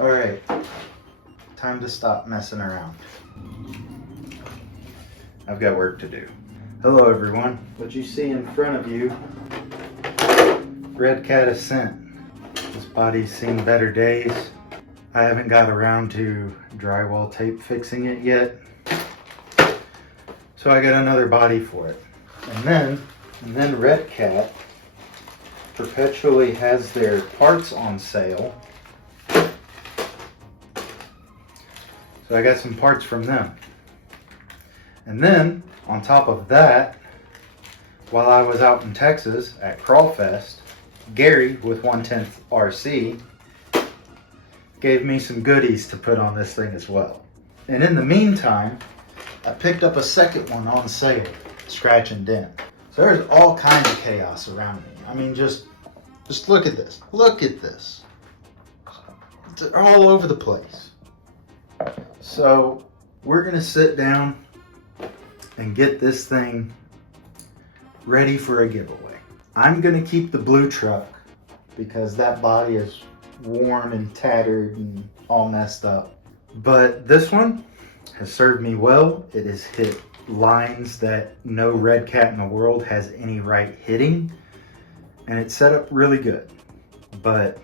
All right, time to stop messing around. I've got work to do. Hello everyone. What you see in front of you, Redcat Ascent. This body's seen better days. I haven't got around to drywall tape fixing it yet. So I got another body for it. And then Redcat perpetually has their parts on sale. So I got some parts from them. And then on top of that, while I was out in Texas at Crawlfest, Gary with 1/10 RC gave me some goodies to put on this thing as well. And in the meantime, I picked up a second one on sale, scratch and dent. So there's all kinds of chaos around me. I mean, just look at this. Look at this. It's all over the place. So we're gonna sit down and get this thing ready for a giveaway. I'm gonna keep the blue truck because that body is worn and tattered and all messed up. But this one has served me well. It has hit lines that no Redcat in the world has any right hitting. And it's set up really good. But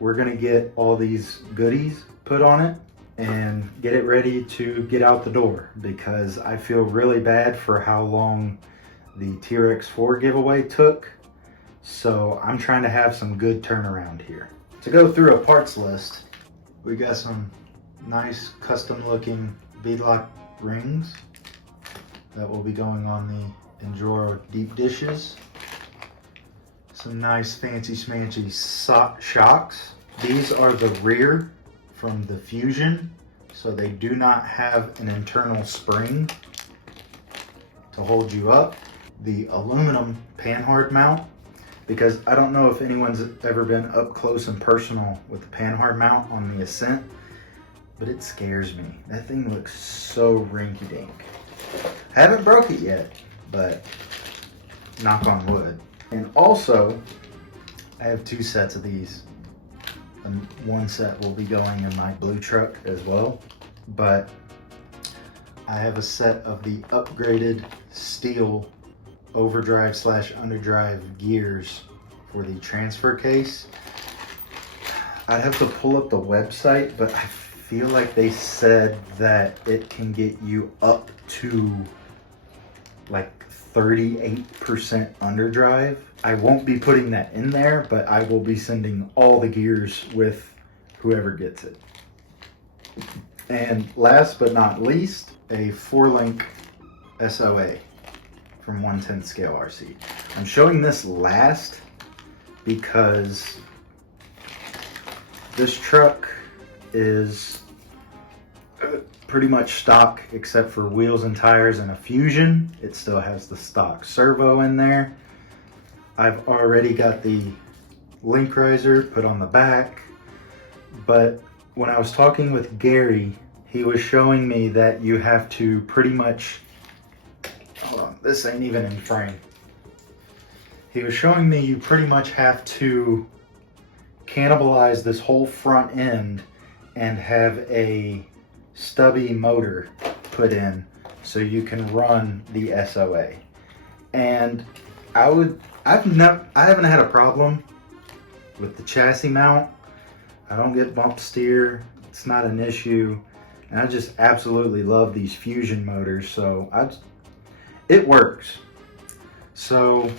we're gonna get all these goodies put on it and get it ready to get out the door because I feel really bad for how long the T-Rex 4 giveaway took. So I'm trying to have some good turnaround here. To go through a parts list, we got some nice custom looking beadlock rings that will be going on the Enjoro deep dishes. Some nice fancy smancy shocks. These are the rear from the Fusion, so they do not have an internal spring to hold you up. The aluminum panhard mount, because I don't know if anyone's ever been up close and personal with the panhard mount on the Ascent, but it scares me. That thing looks so rinky-dink. I haven't broke it yet, but knock on wood. And also, I have 2 sets of these. And one set will be going in my blue truck as well. But I have a set of the upgraded steel overdrive / underdrive gears for the transfer case. I'd have to pull up the website, but I feel like they said that it can get you up to like 38% underdrive. I won't be putting that in there, but I will be sending all the gears with whoever gets it. And last but not least, a 4-link SOA from 1/10 scale RC. I'm showing this last because this truck is pretty much stock except for wheels and tires and a Fusion. It still has the stock servo in there. I've already got the link riser put on the back, but when I was talking with Gary, he was showing me that you have to pretty much, hold on, this ain't even in frame. He was showing me you pretty much have to cannibalize this whole front end and have a stubby motor put in so you can run the SOA. And I haven't had a problem with the chassis mount. I don't get bump steer. It's not an issue. And I just absolutely love these Fusion motors. So it works. So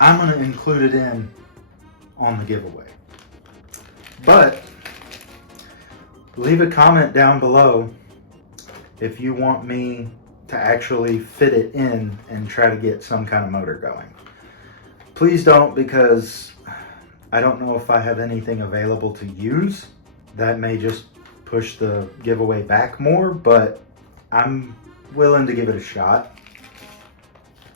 I'm going to include it in on the giveaway. But leave a comment down below if you want me to actually fit it in and try to get some kind of motor going. Please don't, because I don't know if I have anything available to use. That may just push the giveaway back more, but I'm willing to give it a shot.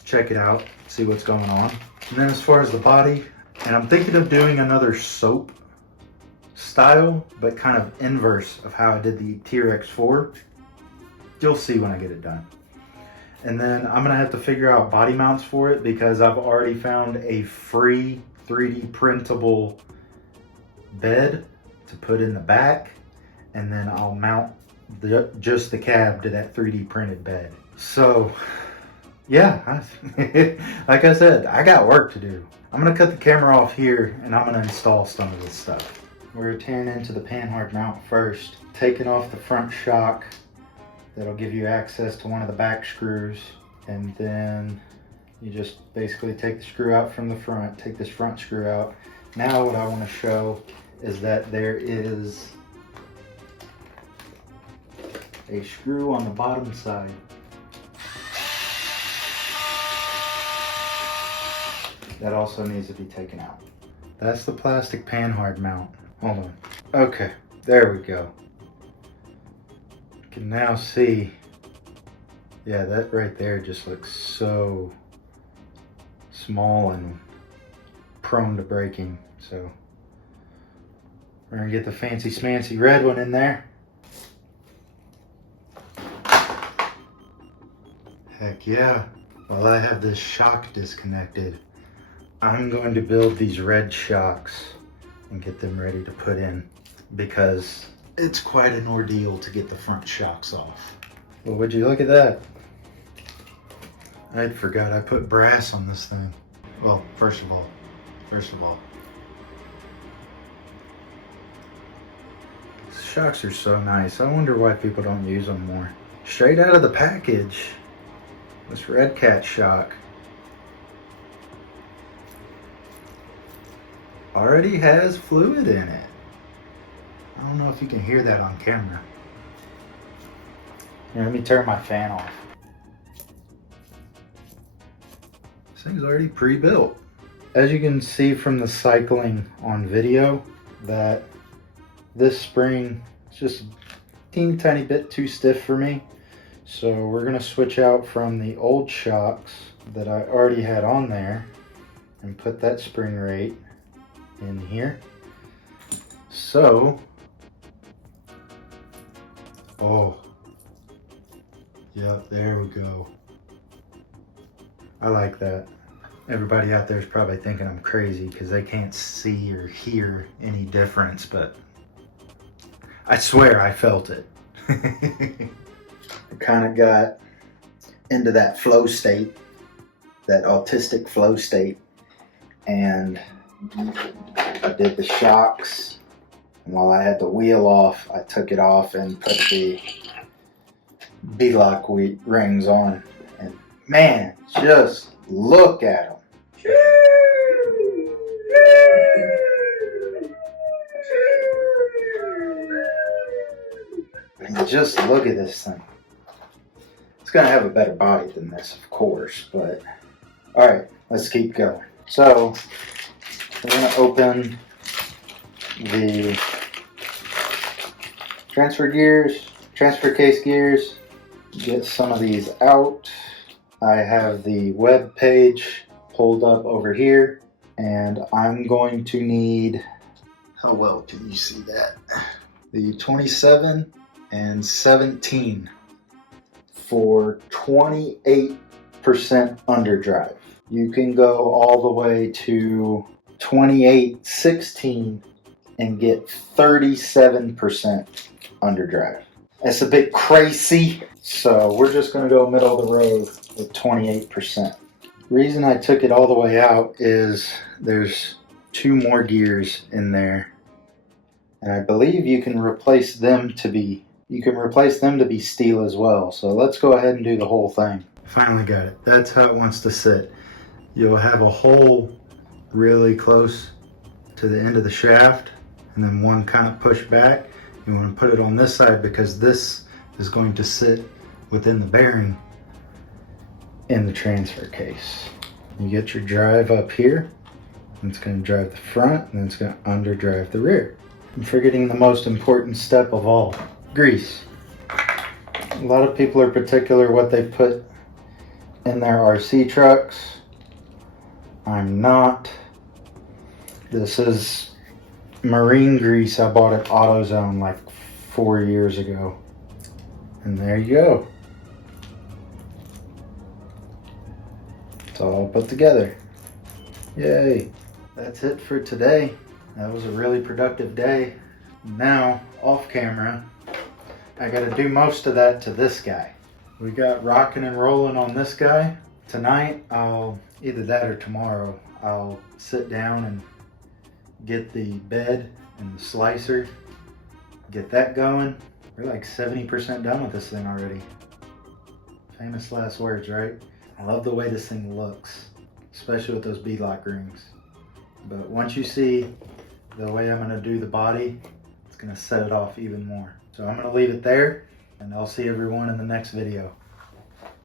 Check it out, see what's going on. And then as far as the body, and I'm thinking of doing another soap style, but kind of inverse of how I did the T-Rex 4. You'll see when I get it done. And then I'm gonna have to figure out body mounts for it because I've already found a free 3D printable bed to put in the back, and then I'll mount just the cab to that 3D printed bed. So yeah, like I said, I got work to do. I'm gonna cut the camera off here and I'm gonna install some of this stuff. We're tearing into the panhard mount first, taking off the front shock. That'll give you access to one of the back screws, and then you just basically take the screw out from the front, take this front screw out. Now what I want to show is that there is a screw on the bottom side. That also needs to be taken out. That's the plastic panhard mount. Hold on. Okay, there we go. You can now see, yeah, that right there just looks so small and prone to breaking. So we're gonna get the fancy smancy red one in there. Heck yeah. While I have this shock disconnected, I'm going to build these red shocks and get them ready to put in, because it's quite an ordeal to get the front shocks off. Well, would you look at that? I forgot I put brass on this thing. Well, first of all, these shocks are so nice. I wonder why people don't use them more. Straight out of the package, this Redcat shock already has fluid in it. I don't know if you can hear that on camera. Here, let me turn my fan off. This thing's already pre-built. As you can see from the cycling on video, that this spring is just a teeny tiny bit too stiff for me. So we're gonna switch out from the old shocks that I already had on there and put that spring rate in here. So, oh, yeah, there we go. I like that. Everybody out there is probably thinking I'm crazy because they can't see or hear any difference, but I swear I felt it. I kind of got into that flow state, that autistic flow state, and I did the shocks, and while I had the wheel off, I took it off and put the B-lock rings on, and man, just look at them. And just look at this thing. It's gonna have a better body than this, of course, but all right, let's keep going. So we're gonna open the transfer case gears, get some of these out. I have the web page pulled up over here, and I'm going to need, how well can you see that? The 27 and 17 for 28% underdrive. You can go all the way to 28/16 and get 37% underdrive. That's a bit crazy, so we're just going to go middle of the road with 28%. The reason I took it all the way out is there's 2 more gears in there, and I believe you can replace them to be steel as well. So let's go ahead and do the whole thing. Finally got it. That's how it wants to sit. You'll have a hole really close to the end of the shaft, and then one kind of pushed back. You want to put it on this side because this is going to sit within the bearing in the transfer case. You get your drive up here, and it's going to drive the front, and then it's going to underdrive the rear. I'm forgetting the most important step of all, grease. A lot of people are particular what they put in their RC trucks. I'm not. This is marine grease I bought at AutoZone like 4 years ago. And there you go. It's all put together. Yay. That's it for today. That was a really productive day. Now, off camera, I gotta do most of that to this guy. We got rocking and rolling on this guy. Tonight, either that or tomorrow, I'll sit down and get the bed and the slicer, get that going. We're like 70% done with this thing already. Famous last words, right? I love the way this thing looks, especially with those beadlock rings. But once you see the way I'm gonna do the body, it's gonna set it off even more. So I'm gonna leave it there, and I'll see everyone in the next video.